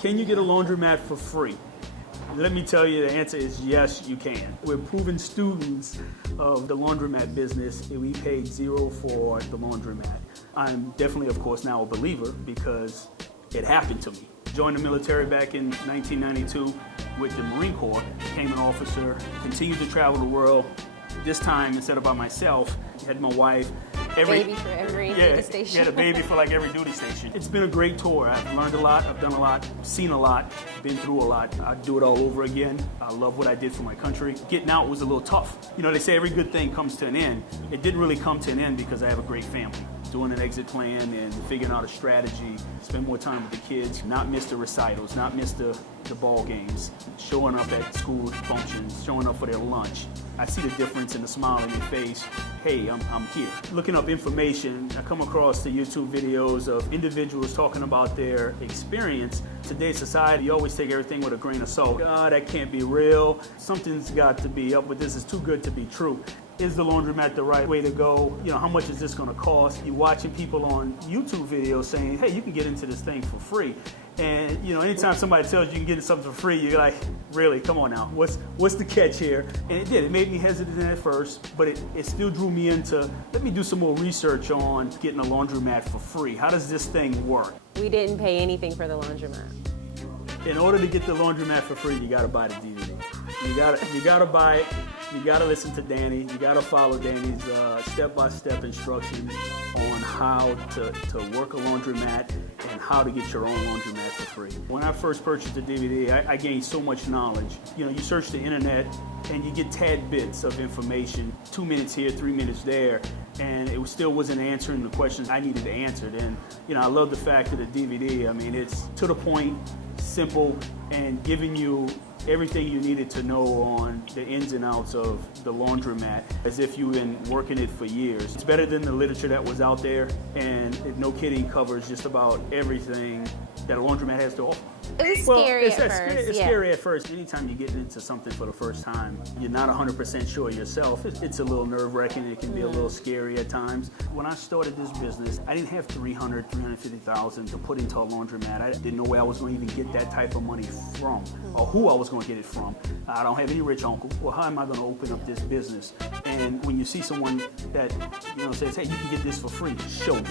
Can you get a laundromat for free? Let me tell you, the answer is yes, you can. We're proven students of the laundromat business, and we paid zero for the laundromat. I'm definitely, of course, now a believer because it happened to me. Joined the military back in 1992 with the Marine Corps, became an officer, continued to travel the world. This time, instead of by myself, I had my wife. Baby for every duty station. Yeah, had a baby for like every duty station. It's been a great tour. I've learned a lot, I've done a lot, seen a lot, been through a lot. I'd do it all over again. I love what I did for my country. Getting out was a little tough. You know, they say every good thing comes to an end. It didn't really come to an end because I have a great family. Doing an exit plan and figuring out a strategy, spend more time with the kids, not miss the recitals, not miss the ball games, showing up at school functions, showing up for their lunch. I see the difference in the smile on your face. Hey, I'm here. Looking up information, I come across the YouTube videos of individuals talking about their experience. Today's society, you always take everything with a grain of salt. God, that can't be real. Something's got to be up with this. It's too good to be true. Is the laundromat the right way to go? You know, how much is this gonna cost? You're watching people on YouTube videos saying, hey, you can get into this thing for free. And you know, anytime somebody tells you can get something for free, you're like, really, come on now, what's the catch here? And it did, it made me hesitant at first, but it still drew me into, let me do some more research on getting a laundromat for free. How does this thing work? We didn't pay anything for the laundromat. In order to get the laundromat for free, you gotta buy the DVD. You gotta buy it. You gotta listen to Danny. You gotta follow Danny's step-by-step instructions on how to work a laundromat and how to get your own laundromat for free. When I first purchased the DVD, I gained so much knowledge. You know, you search the internet and you get tad bits of information, 2 minutes here, 3 minutes there, and it still wasn't answering the questions I needed answered. And you know, I love the fact of the DVD. I mean, it's to the point, simple, and giving you everything you needed to know on the ins and outs of the laundromat as if you've been working it for years. It's better than the literature that was out there, and it, no kidding, covers just about everything that a laundromat has to offer. It was scary at first. It's scary at first. Anytime you get into something for the first time, you're not 100% sure yourself. It's a little nerve-wracking. It can be a little scary at times. When I started this business, I didn't have $350,000 to put into a laundromat. I didn't know where I was going to even get that type of money from or who I was going to get it from. I don't have any rich uncle. Well, how am I going to open up this business? And when you see someone that says, hey, you can get this for free, show me.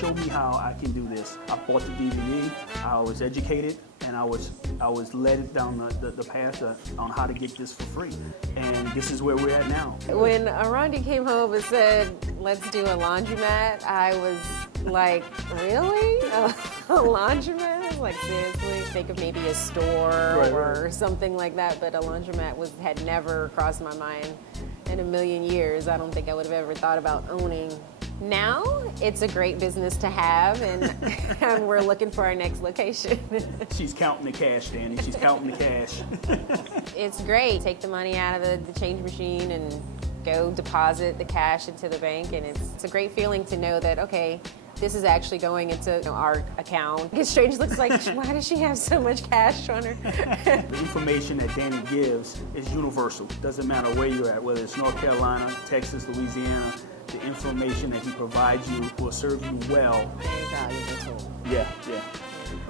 Show me how I can do this. I bought the DVD, I was educated, and I was led down the path on how to get this for free. And this is where we're at now. When Arandi came home and said, let's do a laundromat, I was like, really? A laundromat? Like, seriously? Think of maybe a store or something like that, but a laundromat had never crossed my mind in a million years. I don't think I would have ever thought about owning. Now, it's a great business to have, and we're looking for our next location. She's counting the cash, Danny. She's counting the cash. It's great. Take the money out of the change machine and go deposit the cash into the bank, and it's a great feeling to know that, okay, this is actually going into our account. It strange looks like, why does she have so much cash on her? The information that Danny gives is universal. Doesn't matter where you're at, whether it's North Carolina, Texas, Louisiana. The information that he provides you will serve you well. Very valuable tool. Yeah.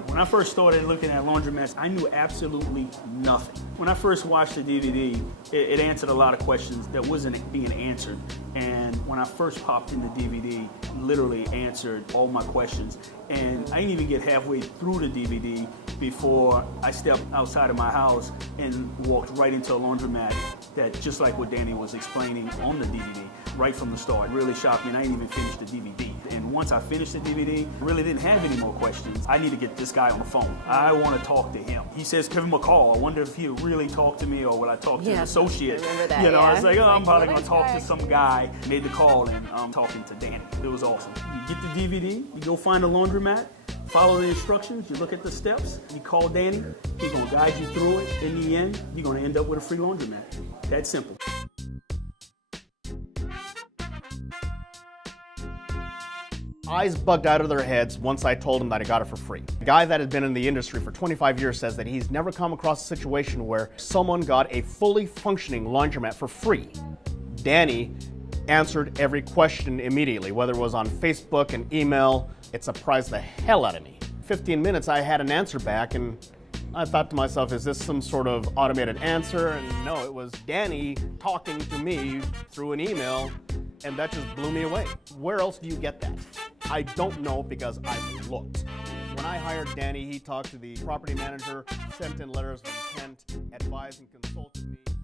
When I first started looking at laundromats, I knew absolutely nothing. When I first watched the DVD, it answered a lot of questions that wasn't being answered. And when I first popped in the DVD, literally answered all my questions. And I didn't even get halfway through the DVD before I stepped outside of my house and walked right into a laundromat that, just like what Danny was explaining on the DVD, right from the start. It really shocked me, and I didn't even finish the DVD. And once I finished the DVD, I really didn't have any more questions. I need to get this guy on the phone. I want to talk to him. He says, give him a call. I wonder if he'll really talk to me, or will I talk to an associate? I remember that, you know, yeah. I was like, I'm probably going to talk to some guy. Made the call, and I'm talking to Danny. It was awesome. You get the DVD, you go find a laundromat, follow the instructions, you look at the steps, you call Danny, he's going to guide you through it. In the end, you're going to end up with a free laundromat. That simple. Eyes bugged out of their heads once I told him that I got it for free. A guy that had been in the industry for 25 years says that he's never come across a situation where someone got a fully functioning laundromat for free. Danny answered every question immediately, whether it was on Facebook and email. It surprised the hell out of me. 15 minutes, I had an answer back, and I thought to myself, is this some sort of automated answer? And no, it was Danny talking to me through an email, and that just blew me away. Where else do you get that? I don't know because I've looked. When I hired Danny, he talked to the property manager, sent in letters of intent, advised and consulted me.